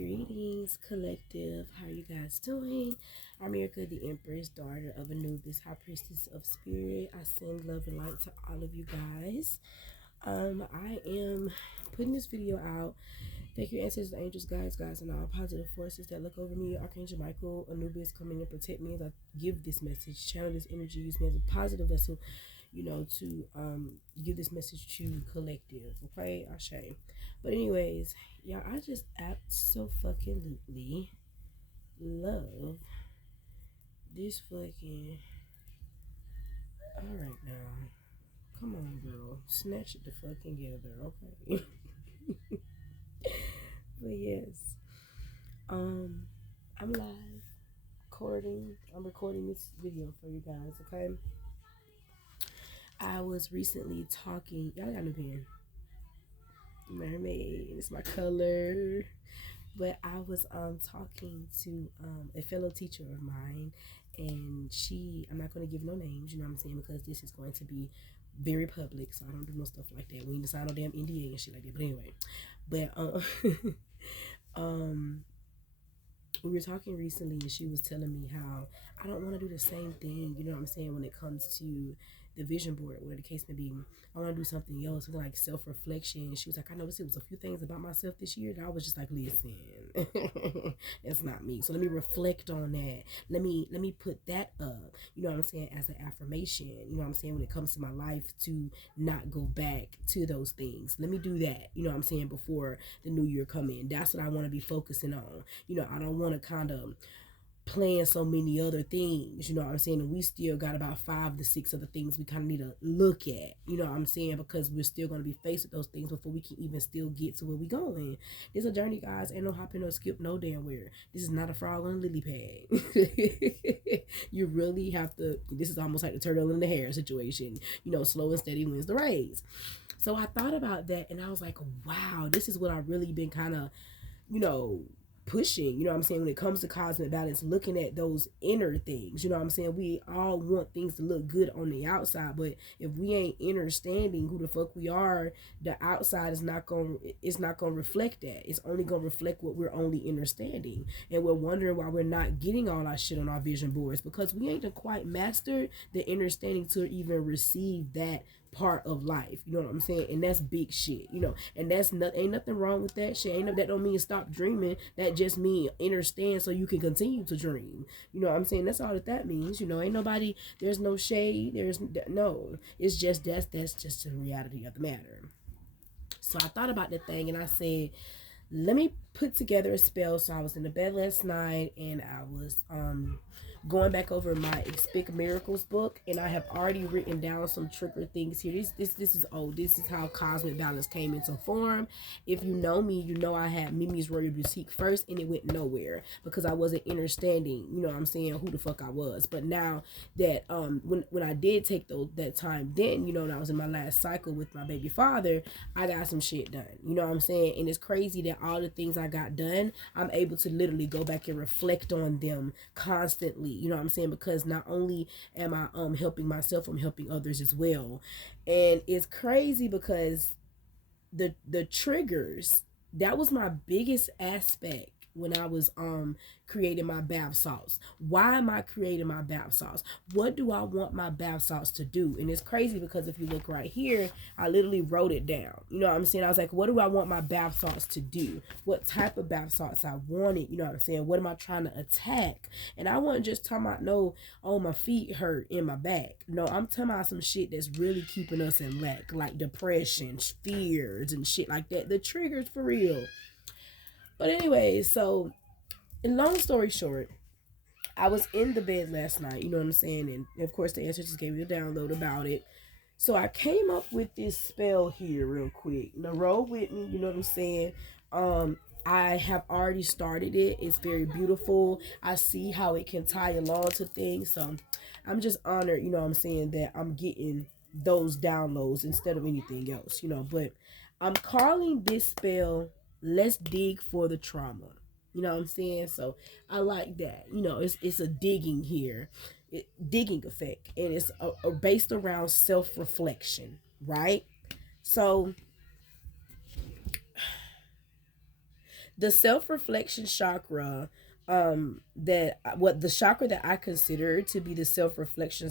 Greetings, collective. How are you guys doing? Armirica, the Empress, daughter of Anubis, High Priestess of Spirit. I send love and light to all of you guys. I am putting this video out. Thank you, ancestors, angels, guides, and all positive forces that look over me. Archangel Michael, Anubis, come in and protect me as I give this message, channel this energy, use me as a positive vessel, to give this message to collective. Okay, Ashe. But anyways, y'all, I just absolutely love this fucking. All right now, come on, girl, snatch it the fucking together, okay? But yes, I'm live recording. I'm recording this video for you guys. Okay. I was recently talking. Y'all got a new pen. Mermaid. It's my color. But I was talking to a fellow teacher of mine, and I'm not going to give no names, you know what I'm saying, because this is going to be very public, so I don't do no stuff like that. We need to sign no damn NDA and shit like that. But anyway, we were talking recently, and she was telling me how I don't want to do the same thing, you know what I'm saying, when it comes to the vision board, where the case may be. I want to do something else, something like self-reflection. She was like, I noticed it was a few things about myself this year that I was just like, listen, it's not me. So let me reflect on that. Let me put that up, you know what I'm saying, as an affirmation, you know what I'm saying, when it comes to my life, to not go back to those things. Let me do that, you know what I'm saying, before the new year come in. That's what I want to be focusing on. I don't want to kind of playing so many other things, you know what I'm saying, and we still got about 5 to 6 other things we kind of need to look at, you know what I'm saying, because we're still going to be faced with those things before we can even still get to where we going. It's a journey, guys. Ain't no hopping or skip no damn where. This is not a frog on a lily pad. You really have to, this is almost like the turtle in the hare situation, slow and steady wins the race. So I thought about that, and I was like, wow, this is what I've really been kind of, pushing, you know what I'm saying, when it comes to cosmic balance, looking at those inner things, you know what I'm saying. We all want things to look good on the outside, but if we ain't understanding who the fuck we are, the outside is not gonna reflect that. It's only gonna reflect what we're only understanding, and we're wondering why we're not getting all our shit on our vision boards, because we ain't quite mastered the understanding to even receive that part of life, you know what I'm saying, and that's big shit, and that's not, ain't nothing wrong with that shit. That don't mean stop dreaming. That just mean understand so you can continue to dream, you know what I'm saying. That's all that means, ain't nobody, there's no shade, there's no, it's just that's just the reality of the matter. So I thought about that thing, and I said, let me put together a spell. So I was in the bed last night, and I was going back over my Expect Miracles book, and I have already written down some trigger things here. This is old. This is how cosmic balance came into form. If you know me, you know I had Mimi's Royal Boutique first, and it went nowhere because I wasn't understanding, you know what I'm saying, who the fuck I was. But now that when I did take that time, then, when I was in my last cycle with my baby father, I got some shit done, you know what I'm saying. And it's crazy that all the things I got done, I'm able to literally go back and reflect on them constantly, you know what I'm saying, because not only am I helping myself, I'm helping others as well. And it's crazy because the triggers, that was my biggest aspect when I was creating my bath salts. Why am I creating my bath salts? What do I want my bath salts to do? And it's crazy because if you look right here, I literally wrote it down. You know what I'm saying? I was like, what do I want my bath salts to do? What type of bath salts I wanted? You know what I'm saying? What am I trying to attack? And I wasn't just talking about, no, oh, my feet hurt in my back. No, I'm talking about some shit that's really keeping us in lack, like depression, fears, and shit like that. The triggers for real. But anyway, so in long story short, I was in the bed last night, you know what I'm saying? And of course, the answer just gave me a download about it. So I came up with this spell here real quick. Now roll with me, you know what I'm saying? I have already started it. It's very beautiful. I see how it can tie along to things. So I'm just honored, you know what I'm saying, that I'm getting those downloads instead of anything else, But I'm calling this spell Let's Dig for the Trauma. You know what I'm saying? So I like that. It's a digging here, digging effect, and it's based around self-reflection, right? So The self-reflection chakra, that what the chakra that I consider to be the self-reflection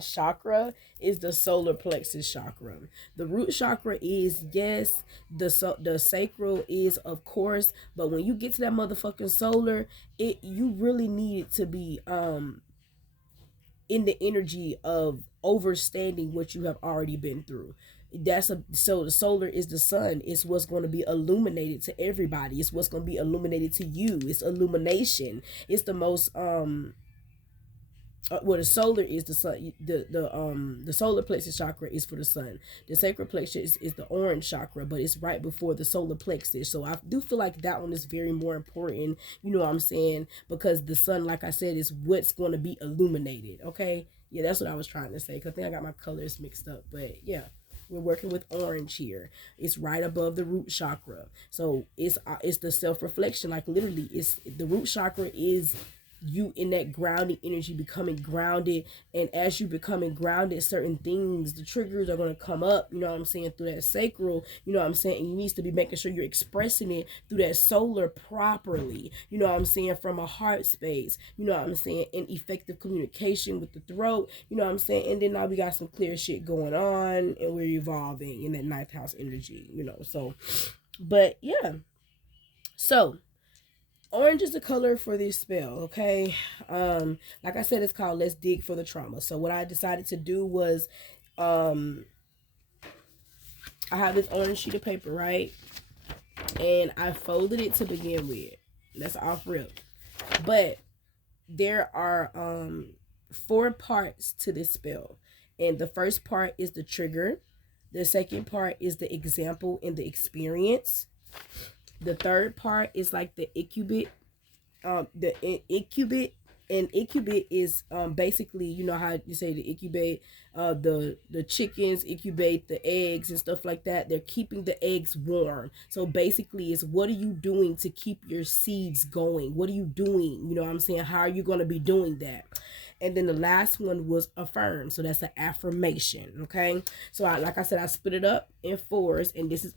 chakra is the solar plexus chakra. The root chakra is, yes, the sacral is, of course, but when you get to that motherfucking solar, it you really need it to be in the energy of overstanding what you have already been through. So the solar is the sun. It's what's going to be illuminated to everybody. It's what's going to be illuminated to you. It's illumination. It's the most well, the solar is the sun. The solar plexus chakra is for the sun. The sacral plexus is the orange chakra, but it's right before the solar plexus. So I do feel like that one is very more important, you know what I'm saying, because the sun, like I said, is what's going to be illuminated. Okay, yeah, that's what I was trying to say, because I think I got my colors mixed up. But yeah, we're working with orange here. It's right above the root chakra. So it's the self-reflection. Like, literally, it's the root chakra is you in that grounding energy, becoming grounded. And as you becoming grounded, certain things, the triggers are going to come up, you know what I'm saying, through that sacral, you know what I'm saying, and you need to be making sure you're expressing it through that solar properly, you know what I'm saying, from a heart space, you know what I'm saying, and effective communication with the throat, you know what I'm saying. And then now we got some clear shit going on, and we're evolving in that ninth house energy, you know. So, but yeah, so orange is the color for this spell. Okay, like I said, it's called Let's Dig for the Trauma. So what I decided to do was, I have this orange sheet of paper, right, and I folded it to begin with. That's off rip. But there are 4 parts to this spell, and the first part is the trigger. The second part is the example and the experience. The third part is like the incubate, the incubate, and incubate is basically, you know how you say the incubate, the chickens incubate the eggs and stuff like that. They're keeping the eggs warm. So basically, it's what are you doing to keep your seeds going? What are you doing? You know what I'm saying? How are you going to be doing that? And then the last one was affirm. So that's an affirmation. Okay. So like I said, I split it up in 4s, and this is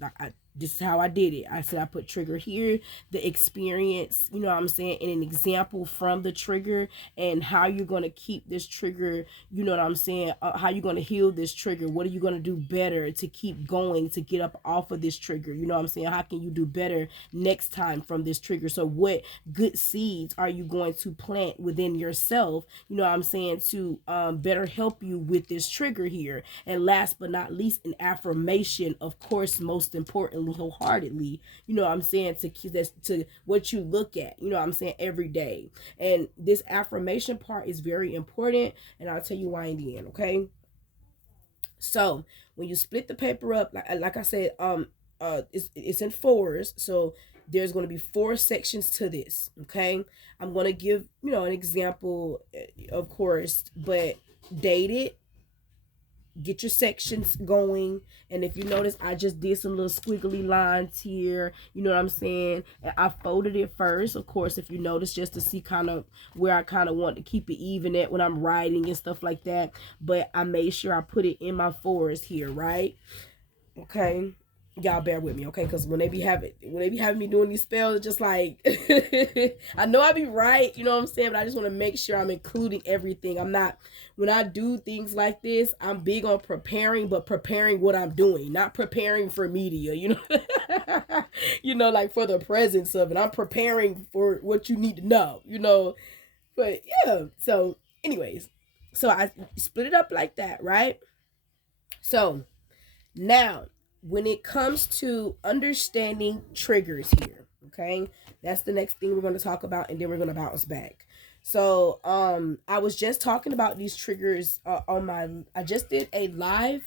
how I did it. I said I put trigger here, the experience, you know what I'm saying, and an example from the trigger, and how you're going to keep this trigger, you know what I'm saying, how you're going to heal this trigger. What are you going to do better to keep going, to get up off of this trigger? You know what I'm saying? How can you do better next time from this trigger? So what good seeds are you going to plant within yourself, you know what I'm saying, to better help you with this trigger here? And last but not least, an affirmation, of course, most importantly, wholeheartedly, you know what I'm saying, to what you look at, you know what I'm saying, every day. And this affirmation part is very important, and I'll tell you why in the end. Okay, so when you split the paper up, like I said, it's in 4s, so there's going to be 4 sections to this. Okay, I'm going to give, you know, an example, of course, but date it, get your sections going. And if you notice, I just did some little squiggly lines here, you know what I'm saying, and I folded it first, of course, if you notice, just to see kind of where I kind of want to keep it even at when I'm writing and stuff like that. But I made sure I put it in my 4s here, right? Okay, y'all bear with me, okay? Because when they be having me doing these spells, it's just like I know I be right, you know what I'm saying, but I just want to make sure I'm including everything. I'm not, when I do things like this, I'm big on preparing, but preparing what I'm doing, not preparing for media, you know. You know, like for the presence of it, I'm preparing for what you need to know, you know. But yeah, so anyways, so I split it up like that, right? So now, when it comes to understanding triggers here, okay, that's the next thing we're going to talk about, and then we're going to bounce back. So, I was just talking about these triggers on my. I just did a live.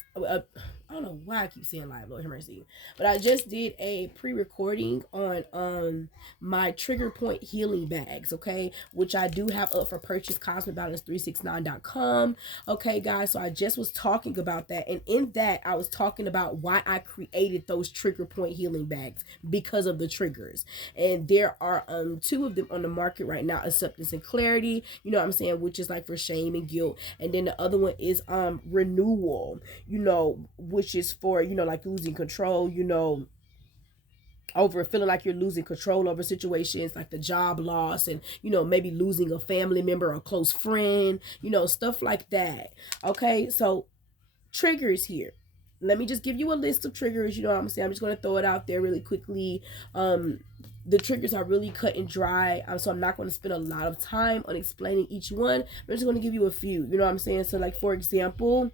I don't know why I keep saying live, Lord have mercy. But I just did a pre-recording on my trigger point healing bags, okay, which I do have up for purchase, cosmicbalance369.com. Okay, guys, so I just was talking about that, and in that I was talking about why I created those trigger point healing bags, because of the triggers. And there are 2 of them on the market right now, acceptance and clarity, you know what I'm saying, which is like for shame and guilt. And then the other one is renewal, you know, which is for, you know, like losing control, you know, over feeling like you're losing control over situations like the job loss, and maybe losing a family member or a close friend, stuff like that. Okay, so triggers here. Let me just give you a list of triggers. You know what I'm saying? I'm just going to throw it out there really quickly. The triggers are really cut and dry, so I'm not going to spend a lot of time on explaining each one. I'm just going to give you a few. You know what I'm saying? So, like, for example,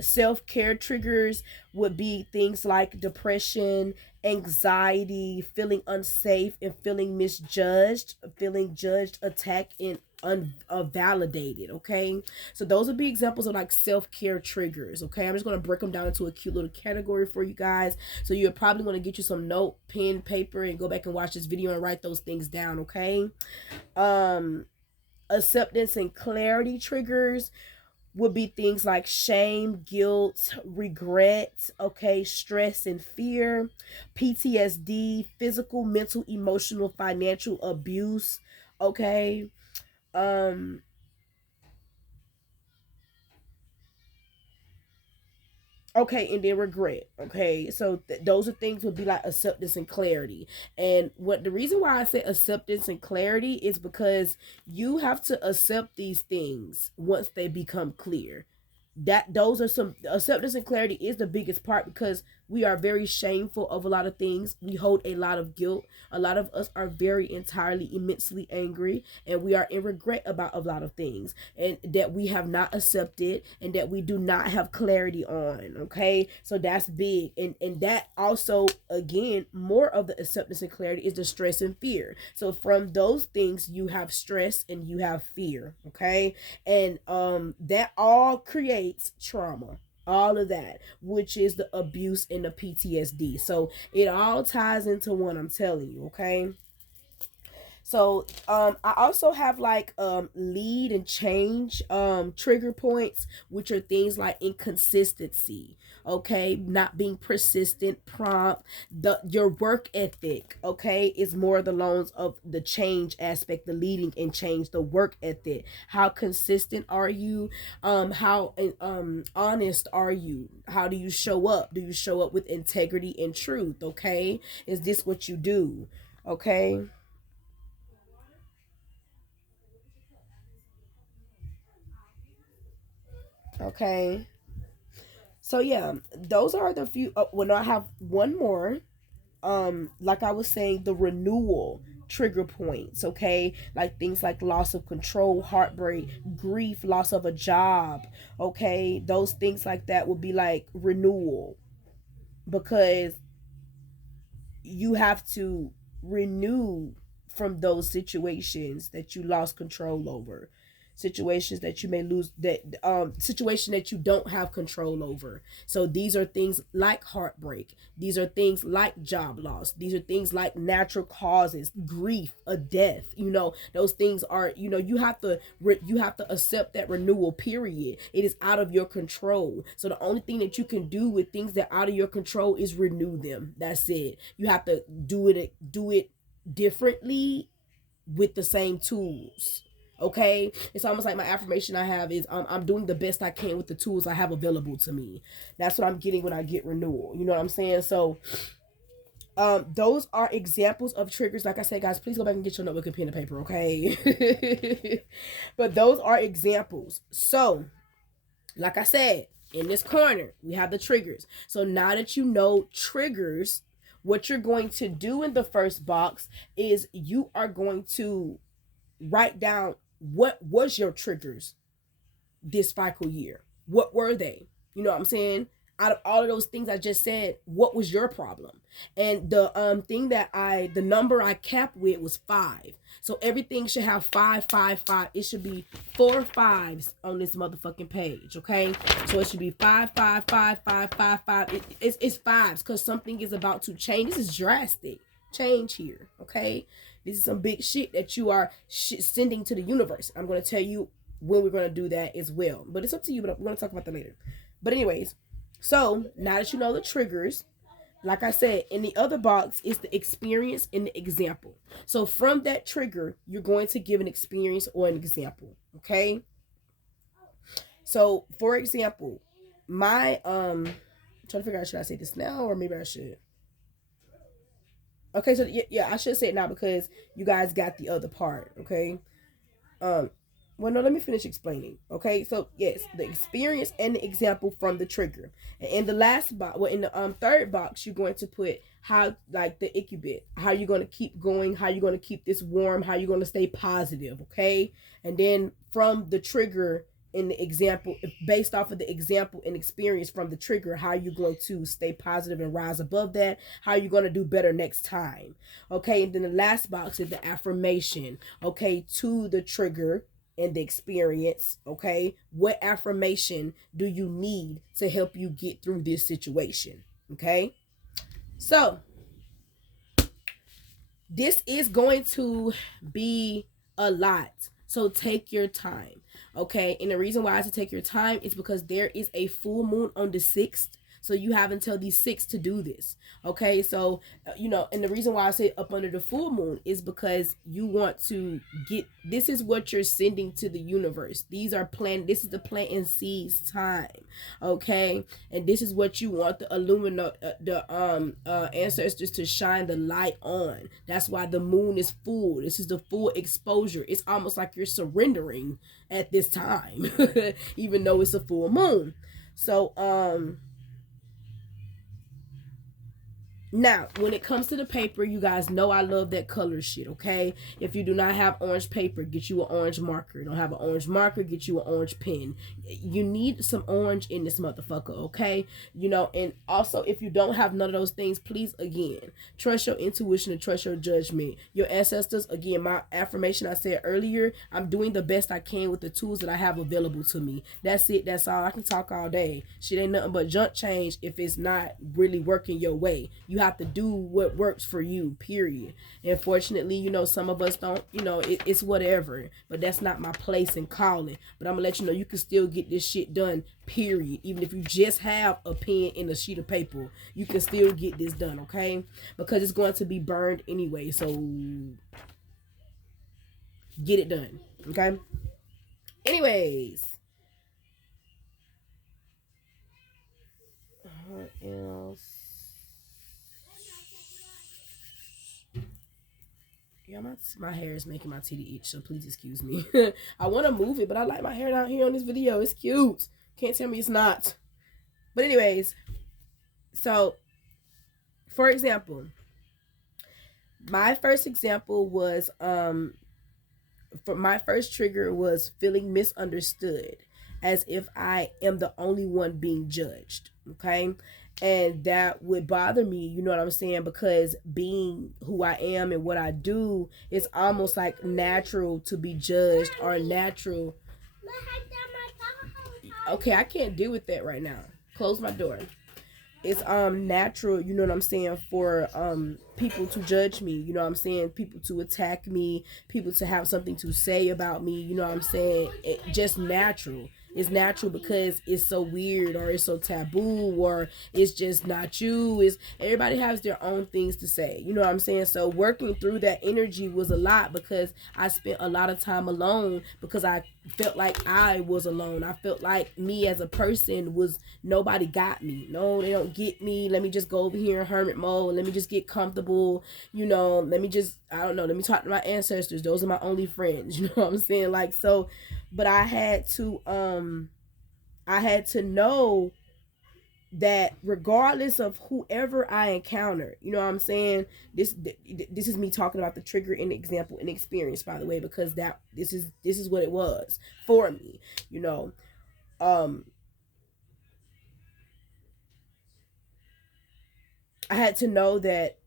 self-care triggers would be things like depression, anxiety, feeling unsafe and feeling misjudged, feeling judged, attacked, and unvalidated. Okay, so those would be examples of like self-care triggers. Okay, I'm just going to break them down into a cute little category for you guys, so you're probably going to get you some note, pen, paper, and go back and watch this video and write those things down. Okay, acceptance and clarity triggers would be things like shame, guilt, regret, okay, stress and fear, PTSD, physical, mental, emotional, financial abuse, okay. Um Okay, and then regret. Okay, so those are things would be like acceptance and clarity. And what the reason why I say acceptance and clarity is because you have to accept these things once they become clear. That those are some acceptance and clarity is the biggest part, because we are very shameful of a lot of things. We hold a lot of guilt. A lot of us are very entirely immensely angry, and we are in regret about a lot of things, and that we have not accepted and that we do not have clarity on. Okay, so that's big. And that also, again, more of the acceptance and clarity is the stress and fear. So from those things you have stress and you have fear. Okay, and that all creates trauma, all of that, which is the abuse and the PTSD. So it all ties into one, I'm telling you. Okay, so I also have like lead and change trigger points, which are things like inconsistency, okay, not being persistent, prompt, your work ethic, okay, is more the loans of the change aspect, the leading and change, the work ethic. How consistent are you? How honest are you? How do you show up? Do you show up with integrity and truth? Okay, is this what you do? Okay. Okay. So yeah, those are the few. When I have one more, like I was saying, the renewal trigger points. Okay, like things like loss of control, heartbreak, grief, loss of a job. Okay, those things like that would be like renewal, because you have to renew from those situations that you lost control over, situations that you may lose, that situation that you don't have control over. So these are things like heartbreak, these are things like job loss, these are things like natural causes, grief, a death. Those things are, you have to accept that renewal period. It is out of your control, so the only thing that you can do with things that are out of your control is renew them. That's it. You have to do it differently with the same tools. Okay, it's almost like my affirmation I have is, I'm doing the best I can with the tools I have available to me. That's what I'm getting when I get renewal. You know what I'm saying? So those are examples of triggers. Like I said, guys, please go back and get your notebook and pen and paper. Okay. But those are examples. So like I said, in this corner we have the triggers. So now that you know triggers, what you're going to do in the first box is you are going to write down what was your triggers this fiscal year. What were they? You know what I'm saying? Out of all of those things I just said, what was your problem? And the number I capped with was 5. So everything should have 5, 5, 5. It should be 4 5s on this motherfucking page. Okay, so it should be 5, 5, 5, 5, 5, 5. It's fives, because something is about to change. This is drastic change here. Okay, this is some big shit that you are sending to the universe. I'm going to tell you when we're going to do that as well, but it's up to you. But we're going to talk about that later. But anyways, so now that you know the triggers, like I said, in the other box is the experience and the example. So from that trigger, you're going to give an experience or an example. Okay, so for example, my I'm trying to figure out, should I say this now or maybe I should. Okay, so yeah, I should say it now because you guys got the other part. Okay. Um, well, no, let me finish explaining. Okay, so yes, the experience and the example from the trigger. And in the last box, well, in the third box, you're going to put how, like, the incubate, how you're going to keep going, how you're going to keep this warm, how you're going to stay positive. Okay, and then from the trigger in the example, based off of the example and experience from the trigger, how you're going to stay positive and rise above that, how you're going to do better next time. Okay, and then the last box is the affirmation. Okay, to the trigger and the experience. Okay, what affirmation do you need to help you get through this situation? Okay, so this is going to be a lot, so take your time. Okay, and the reason why I say take your time is because there is a full moon on the 6th, so you have until the 6th to do this. Okay, so and the reason why I say up under the full moon is because you want to get, this is what you're sending to the universe. These are this is the planting seeds time. Okay, and this is what you want the ancestors to shine the light on. That's why the moon is full. This is the full exposure. It's almost like you're surrendering at this time even though it's a full moon. So now, when it comes to the paper, you guys know I love that color shit, okay? If you do not have orange paper, get you an orange marker. Don't have an orange marker, get you an orange pen. You need some orange in this motherfucker, okay? And also, if you don't have none of those things, please, again, trust your intuition and trust your judgment. Your ancestors, again, my affirmation I said earlier, I'm doing the best I can with the tools that I have available to me. That's it. That's all. I can talk all day. Shit ain't nothing but junk change if it's not really working your way. You have to do what works for you, period. Unfortunately, some of us don't, it's whatever, but that's not my place in calling. But I'm gonna let you know you can still get this shit done, period. Even if you just have a pen and a sheet of paper, you can still get this done, okay? Because it's going to be burned anyway, so get it done, okay? Anyways, what else? Yeah, my hair is making my titty itch, so please excuse me. I want to move it, but I like my hair down here on this video. It's cute. Can't tell me it's not. But anyways, so for example, my first example was for my first trigger was feeling misunderstood, as if I am the only one being judged. Okay, and that would bother me, you know what I'm saying, because being who I am and what I do, it's almost like natural to be judged, or natural. Okay, I can't deal with that right now. Close my door. It's natural, you know what I'm saying, for people to judge me, you know what I'm saying, people to attack me, people to have something to say about me, you know what I'm saying. It just natural. It's natural because it's so weird, or it's so taboo, or it's just not you. It's, everybody has their own things to say, you know what I'm saying. So working through that energy was a lot, because I spent a lot of time alone, because I felt like I was alone. I felt like me as a person was, nobody got me. No, they don't get me. Let me just go over here in hermit mode. Let me just get comfortable. Let me just, I don't know, let me talk to my ancestors. Those are my only friends. You know what I'm saying? Like, so, but I had to know that regardless of whoever I encounter, you know what I'm saying, this is me talking about the trigger and example and experience, by the way, because this is what it was for me, I had to know that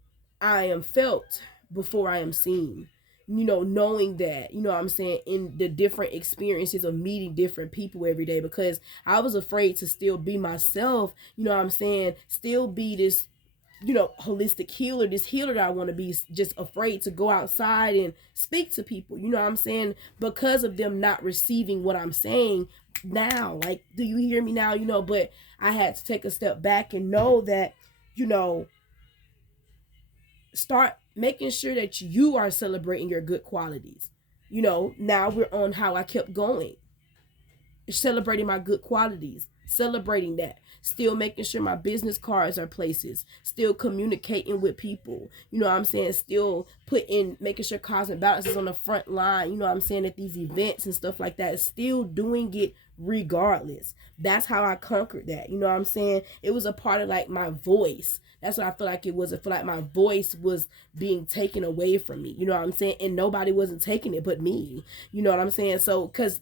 I am felt before I am seen. Knowing that, you know what I'm saying, in the different experiences of meeting different people every day, because I was afraid to still be myself, you know what I'm saying, still be this, holistic healer, this healer that I want to be, just afraid to go outside and speak to people, you know what I'm saying, because of them not receiving what I'm saying now. Like, do you hear me now? But I had to take a step back and know that, start making sure that you are celebrating your good qualities. Now we're on how I kept going, celebrating my good qualities. celebrating that, still making sure my business cards are places, still communicating with people, you know what I'm saying, still making sure cosmic balance is on the front line, you know what I'm saying, at these events and stuff like that, still doing it regardless. That's how I conquered that, you know what I'm saying. It was a part of like my voice. That's what I feel like it was. I feel like my voice was being taken away from me, you know what I'm saying, and nobody wasn't taking it but me, you know what I'm saying. So because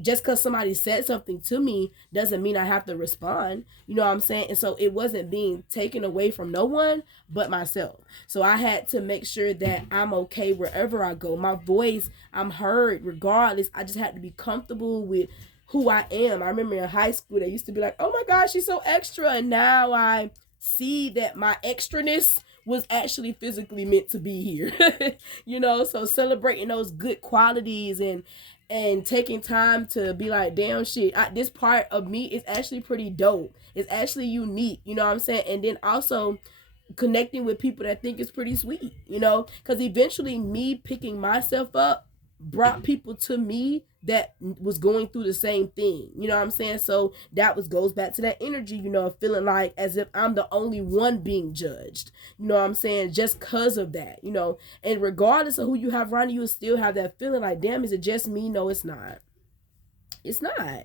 just because somebody said something to me doesn't mean I have to respond, you know what I'm saying. And so it wasn't being taken away from no one but myself. So I had to make sure that I'm okay wherever I go. My voice, I'm heard regardless. I just had to be comfortable with who I am. I remember in high school they used to be like, oh my gosh, she's so extra, and now I see that my extraness was actually physically meant to be here. You know, so celebrating those good qualities and taking time to be like, damn shit, this part of me is actually pretty dope, it's actually unique, you know what I'm saying. And then also connecting with people that think it's pretty sweet, you know, because eventually me picking myself up brought people to me that was going through the same thing, you know what I'm saying. So that goes back to that energy, you know, of feeling like as if I'm the only one being judged, you know what I'm saying, just cause of that, you know. And regardless of who you have around you, still have that feeling like, damn, is it just me? No, it's not. It's not,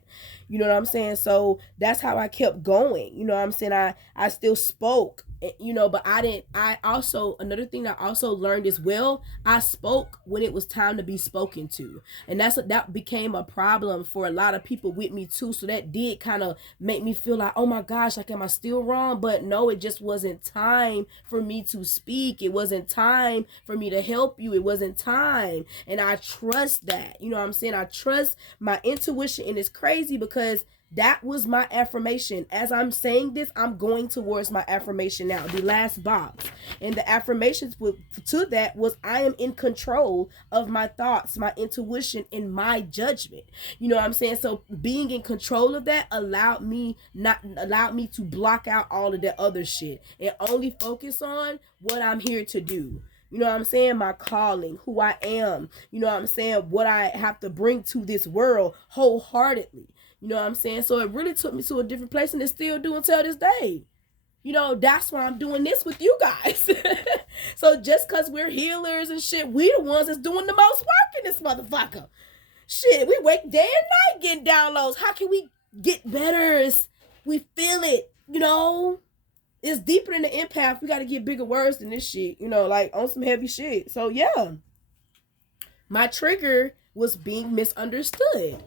you know what I'm saying. So that's how I kept going, you know what I'm saying. I still spoke, you know, but I also, another thing I also learned as well, I spoke when it was time to be spoken to. And that became a problem for a lot of people with me too. So that did kind of make me feel like, oh my gosh, like, am I still wrong? But no, it just wasn't time for me to speak. It wasn't time for me to help you. It wasn't time. And I trust that, you know what I'm saying. I trust my intuition. And it's crazy because that was my affirmation. As I'm saying this, I'm going towards my affirmation now, the last box. And the affirmations to that was, I am in control of my thoughts, my intuition, and my judgment. You know what I'm saying? So being in control of that allowed me to block out all of that other shit and only focus on what I'm here to do. You know what I'm saying? My calling, who I am, you know what I'm saying? What I have to bring to this world wholeheartedly. You know what I'm saying? So it really took me to a different place, and it still do until this day. You know, that's why I'm doing this with you guys. So just because we're healers and shit, we the ones that's doing the most work in this motherfucker. Shit, we wake day and night getting downloads. How can we get better? We feel it, you know? It's deeper than the empath. We got to get bigger words than this shit, you know, like on some heavy shit. So yeah, my trigger was being misunderstood.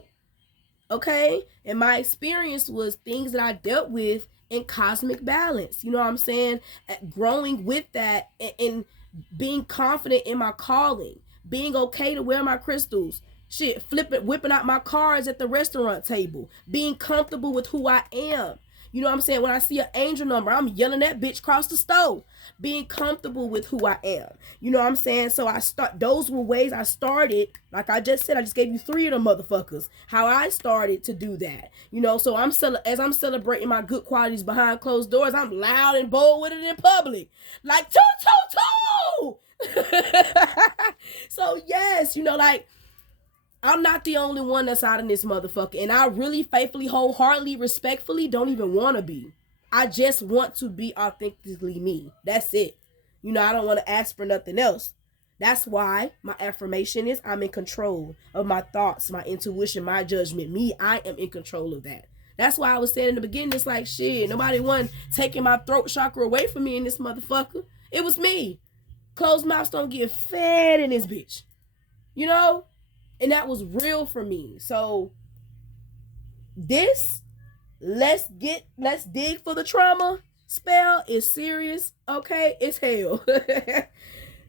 Okay. And my experience was things that I dealt with in cosmic balance. You know what I'm saying? Growing with that and being confident in my calling, being okay to wear my crystals, shit, whipping out my cards at the restaurant table, being comfortable with who I am. You know what I'm saying? When I see an angel number, I'm yelling that bitch across the stove. Being comfortable with who I am. You know what I'm saying? So those were ways I started. Like I just said, I just gave you 3 of them motherfuckers. How I started to do that. You know, so as I'm celebrating my good qualities behind closed doors, I'm loud and bold with it in public. Like, toot, toot, toot! So yes, you know, like, I'm not the only one that's out in this motherfucker. And I really faithfully, wholeheartedly, respectfully don't even want to be. I just want to be authentically me. That's it. You know, I don't want to ask for nothing else. That's why my affirmation is, I'm in control of my thoughts, my intuition, my judgment. Me, I am in control of that. That's why I was saying in the beginning, it's like, shit, nobody wasn't taking my throat chakra away from me in this motherfucker. It was me. Closed mouths don't get fed in this bitch. You know? And that was real for me. So this let's dig for the trauma spell is serious. Okay, it's hell.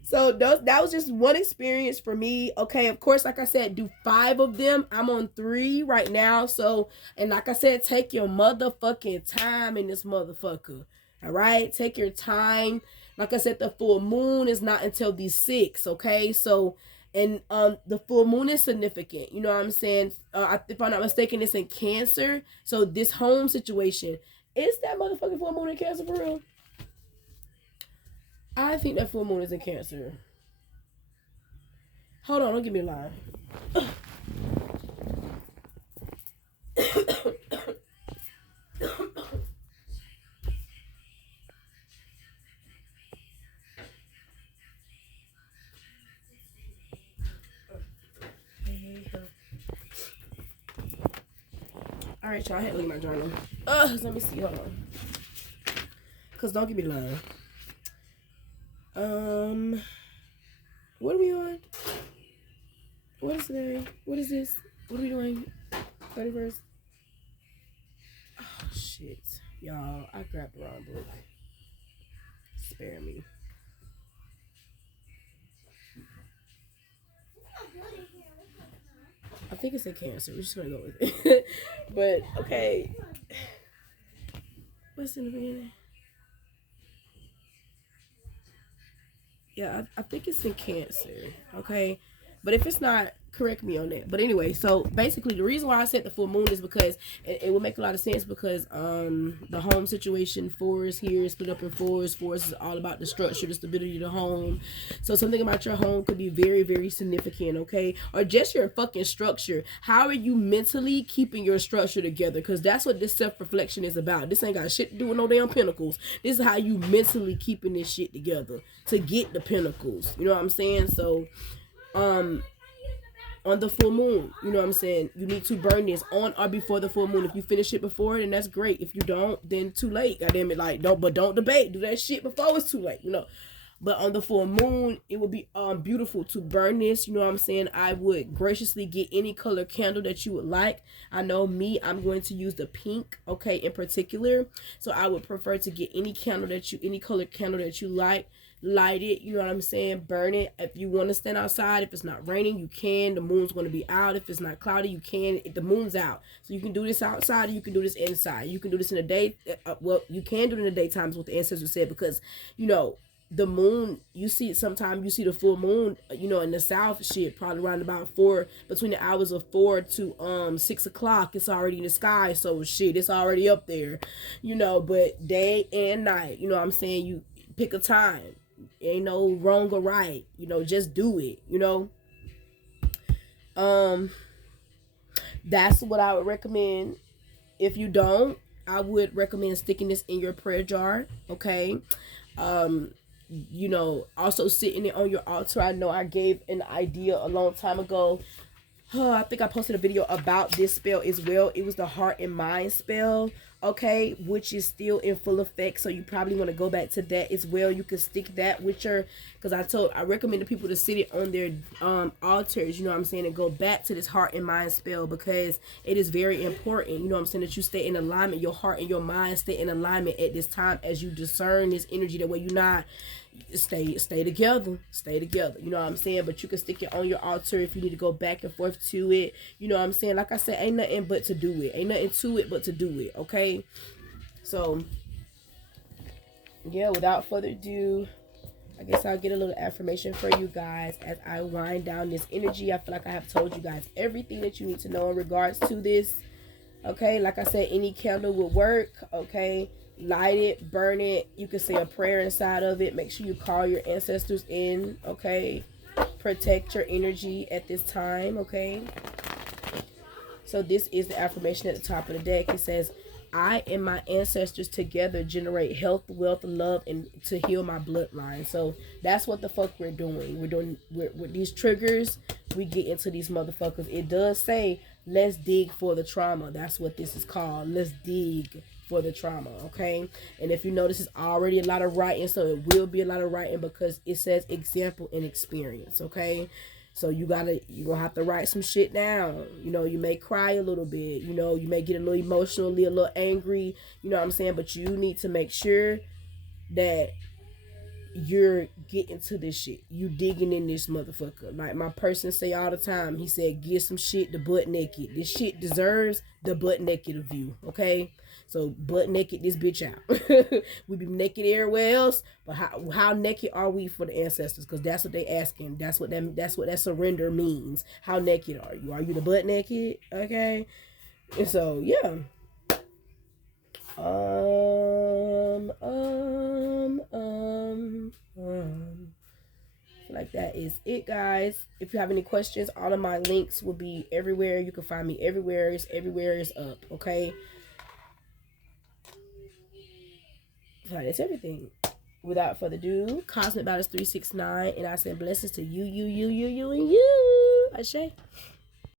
So that was just one experience for me. Okay, of course, like I said, do 5 of them. I'm on 3 right now. So, and like I said, take your motherfucking time in this motherfucker. All right, take your time. Like I said, the full moon is not until the 6th. Okay, so. And the full moon is significant. You know what I'm saying? If I'm not mistaken, it's in Cancer. So this home situation, is that motherfucking full moon in Cancer for real? I think that full moon is in Cancer. Hold on, don't give me a lie. All right, y'all. I had to look at my journal. Let me see. Hold on. Cause don't get me lying. What are we on? What is today? What is this? What are we doing? 31st. Oh shit, y'all! I grabbed the wrong book. Spare me. I think it's a Cancer. We're just gonna go with it. But okay. What's in the beginning? Yeah, I think it's in Cancer. Okay. But if it's not, correct me on that. But anyway, so basically the reason why I said the full moon is because it will make a lot of sense because the home situation, fours here is split up in fours. Fours is all about the structure, the stability of the home. So something about your home could be very, very significant, okay? Or just your fucking structure. How are you mentally keeping your structure together? Because that's what this self-reflection is about. This ain't got shit to do with no damn pentacles. This is how you mentally keeping this shit together to get the pentacles. You know what I'm saying? So on the full moon, you know what I'm saying, you need to burn this on or before the full moon. If you finish it before, then that's great. If you don't, then too late. Goddamn it, like don't debate. Do that shit before it's too late, you know. But on the full moon, it would be beautiful to burn this. You know what I'm saying? I would graciously get any color candle that you would like. I know me, I'm going to use the pink, okay, in particular. So I would prefer to get any color candle that you like. Light it, you know what I'm saying, burn it. If you want to stand outside, if it's not raining, you can. The moon's going to be out. If it's not cloudy, you can. If the moon's out, so you can do this outside, or you can do this inside. You can do this in the day. Well, you can do it in the daytime, is what the ancestors said, because you know the moon, you see it sometimes. You see the full moon, you know, in the south, shit, probably around about between the hours of 4 to 6 o'clock. It's already in the sky, so shit, it's already up there, you know. But day and night, you know what I'm saying, you pick a time. Ain't no wrong or right, you know, just do it, you know. That's what I would recommend. If you don't, I would recommend sticking this in your prayer jar, okay. You know, also sitting it on your altar. I know I gave an idea a long time ago. I think I posted a video about this spell as well. It was the heart and mind spell, okay, which is still in full effect. So you probably want to go back to that as well. You can stick that with your, because I recommend the people to sit it on their altars, you know what I'm saying, and go back to this heart and mind spell, because it is very important, you know what I'm saying, that you stay in alignment. Your heart and your mind stay in alignment at this time as you discern this energy. That way you're not stay together, you know what I'm saying. But you can stick it on your altar if you need to go back and forth to it, you know what I'm saying. Like I said, ain't nothing but to do it, ain't nothing to it but to do it, okay. So yeah, without further ado, I guess I'll get a little affirmation for you guys as I wind down this energy. I feel like I have told you guys everything that you need to know in regards to this, okay. Like I said, any candle will work, okay. Light it, burn it. You can say a prayer inside of it. Make sure you call your ancestors in, okay. Protect your energy at this time, okay. So this is the affirmation at the top of the deck. It says, I and my ancestors together generate health, wealth, love, and to heal my bloodline. So that's what the fuck we're doing. We're with these triggers, we get into these motherfuckers. It does say, let's dig for the trauma. That's what this is called. Let's dig for the trauma, okay. And if you notice, it's already a lot of writing, so it will be a lot of writing because it says example and experience, okay. So you're gonna have to write some shit down. You know, you may cry a little bit, you know, you may get a little emotionally, a little angry, you know what I'm saying, but you need to make sure that you're getting to this shit. You digging in this motherfucker. Like my person say all the time, he said, get some shit to butt naked. This shit deserves the butt naked of you, okay. So butt naked this bitch out. We be naked everywhere else, but how naked are we for the ancestors? Because that's what they asking. That's what that surrender means. How naked are you? Are you the butt naked? Okay. And so yeah. Like that is it, guys. If you have any questions, all of my links will be everywhere. You can find me everywhere. Everywhere is up, okay. That's everything. Without further ado, Cosmic Battles 369, and I send blessings to you, and you. Ashe.